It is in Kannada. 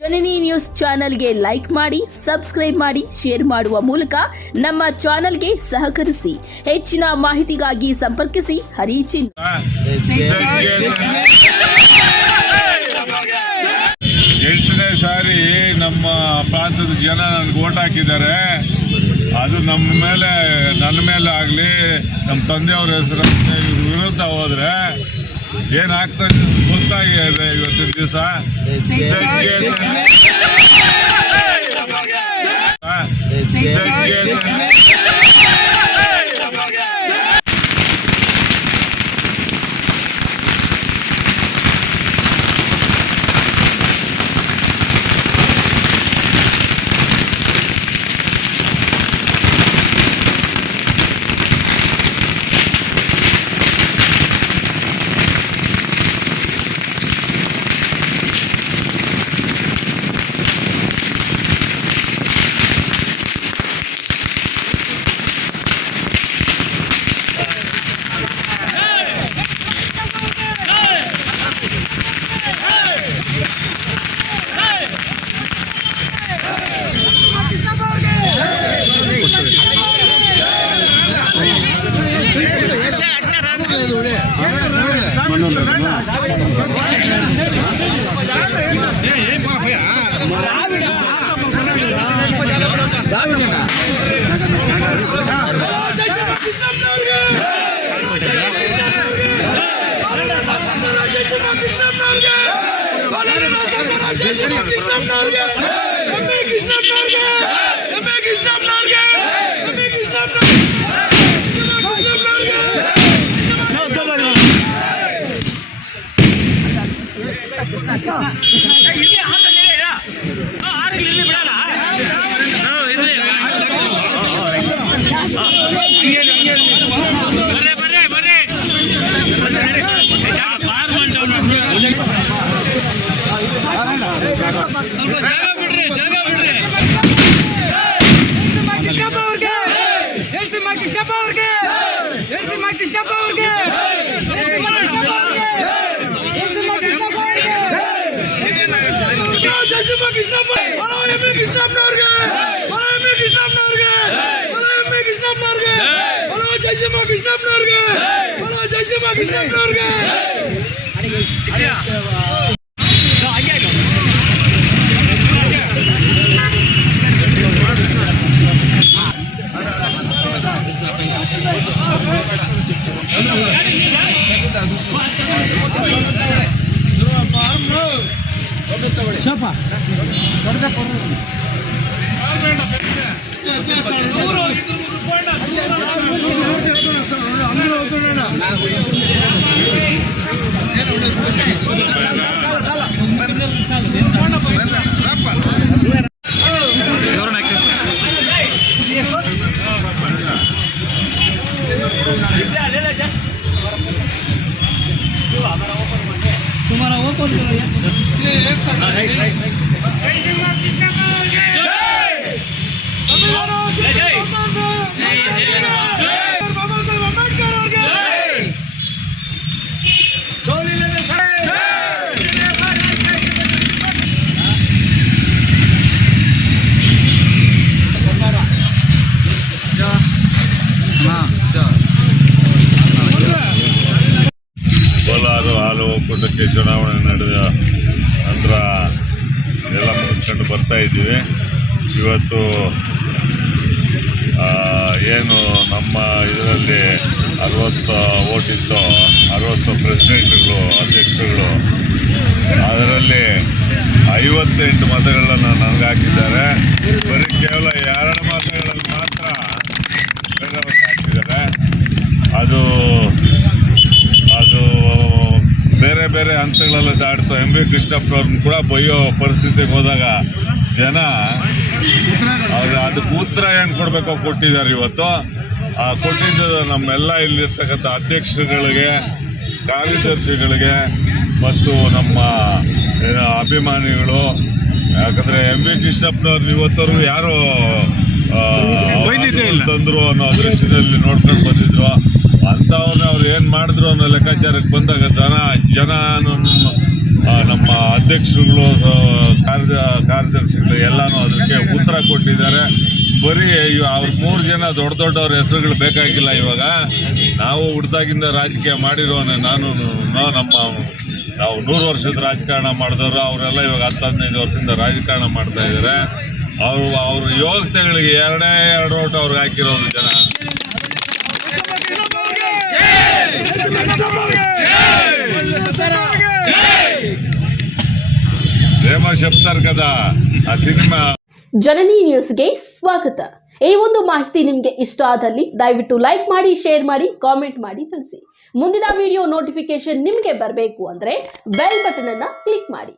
ಜನನಿ ನ್ಯೂಸ್ ಚಾನೆಲ್ಗೆ ಲೈಕ್ ಮಾಡಿ, ಸಬ್ಸ್ಕ್ರೈಬ್ ಮಾಡಿ, ಶೇರ್ ಮಾಡುವ ಮೂಲಕ ನಮ್ಮ ಚಾನೆಲ್ಗೆ ಸಹಕರಿಸಿ. ಹೆಚ್ಚಿನ ಮಾಹಿತಿಗಾಗಿ ಸಂಪರ್ಕಿಸಿ ಹರಿಚಿನ್. ಎಂಟನೇ ಸಾರಿ ನಮ್ಮ ಪ್ರಾಂತದ ಜನ ನನಗೆ ಓಟ್ ಹಾಕಿದ್ದಾರೆ. ಅದು ನನ್ನ ಮೇಲೆ ಆಗಲಿ, ನಮ್ಮ ತಂದೆಯವ್ರ ಹೆಸರು ಇವ್ರ ವಿರುದ್ಧ ಹೋದ್ರೆ ಏನಾಗ್ತದೆ ಗೊತ್ತಾಗಿದೆ. ಇವತ್ತಿನ ದಿವಸ ಒಕ್ಕೂಟಕ್ಕೆ ಚುನಾವಣೆ ನಡೆದ ನಂತರ ಎಲ್ಲ ಮುಗಿಸ್ಕೊಂಡು ಬರ್ತಾ ಇದ್ದೀವಿ. ಇವತ್ತು ಏನು ನಮ್ಮ ಇದರಲ್ಲಿ 60 ಓಟಿತ್ತು, 60 ಪ್ರೆಸಿಡೆಂಟ್ಗಳು, ಅಧ್ಯಕ್ಷರುಗಳು, ಅದರಲ್ಲಿ 58 ಮತಗಳನ್ನು ನನಗೆ ಹಾಕಿದ್ದಾರೆ. ಬರೀ ಕೇವಲ 2 ಮತಗಳಲ್ಲಿ ಮಾತ್ರ ಬೇರೆಯವ್ರಿಗೆ ಹಾಕಿದ್ದಾರೆ. ಅದು ಬೇರೆ ಬೇರೆ ಹಂತಗಳೆಲ್ಲ ದಾಡ್ತು. MB ಕೃಷ್ಣಪ್ಪನವ್ರನ್ನ ಕೂಡ ಬೈಯೋ ಪರಿಸ್ಥಿತಿಗೆ ಹೋದಾಗ ಜನ ಅದಕ್ಕೆ ಉತ್ತರ ಏನು ಕೊಡಬೇಕೋ ಕೊಟ್ಟಿದ್ದಾರೆ. ಇವತ್ತು ಕೊಟ್ಟಿದ್ದು ನಮ್ಮೆಲ್ಲ ಇಲ್ಲಿರ್ತಕ್ಕಂಥ ಅಧ್ಯಕ್ಷರುಗಳಿಗೆ, ಕಾರ್ಯದರ್ಶಿಗಳಿಗೆ ಮತ್ತು ನಮ್ಮ ಅಭಿಮಾನಿಗಳು. ಯಾಕಂದರೆ MB ಕೃಷ್ಣಪ್ಪನವ್ರು ಇವತ್ತವರೆಗೂ ಯಾರು ತಂದರು ಅನ್ನೋ ದೃಷ್ಟಿಯಲ್ಲಿ ನೋಡ್ಕೊಂಡು ಬಂದಿದ್ರು. ಅಂಥವ್ರನ್ನ ಅವ್ರು ಏನು ಮಾಡಿದ್ರು ಅನ್ನೋ ಲೆಕ್ಕಾಚಾರಕ್ಕೆ ಬಂದಾಗ ಜನ ನಮ್ಮ ಅಧ್ಯಕ್ಷರುಗಳು, ಕೊಟ್ಟಿದ್ದಾರೆ. ಬರೀ ಅವ್ರ 3 ಜನ ದೊಡ್ಡವ್ರ ಹೆಸರುಗಳು ಬೇಕಾಗಿಲ್ಲ. ಇವಾಗ ನಾವು ಹುಡ್ದಾಗಿಂದ ರಾಜಕೀಯ ಮಾಡಿರೋನೆ. ನಾವು 100 ವರ್ಷದ ರಾಜಕಾರಣ ಮಾಡಿದವರು ಅವರೆಲ್ಲ ಇವಾಗ 10-15 ವರ್ಷದಿಂದ ರಾಜಕಾರಣ ಮಾಡ್ತಾ ಇದ್ದಾರೆ. ಅವ್ರ ಯೋಗ್ಯತೆಗಳಿಗೆ 2 ಓಟ್ ಅವ್ರಿಗೆ ಹಾಕಿರೋದು జన. ప్రేమ చెప్తారు కదా ఆ సినిమా. ಜನನಿ ನ್ಯೂಸ್ಗೆ ಸ್ವಾಗತ. ಈ ಒಂದು ಮಾಹಿತಿ ನಿಮಗೆ ಇಷ್ಟ ಆದಲ್ಲಿ ದಯವಿಟ್ಟು ಲೈಕ್ ಮಾಡಿ, ಶೇರ್ ಮಾಡಿ, ಕಾಮೆಂಟ್ ಮಾಡಿ ತಿಳಿಸಿ. ಮುಂದಿನ ವಿಡಿಯೋ ನೋಟಿಫಿಕೇಶನ್ ನಿಮಗೆ ಬರಬೇಕು ಅಂದ್ರೆ ಬೆಲ್ ಬಟನ್ ಅನ್ನ ಕ್ಲಿಕ್ ಮಾಡಿ.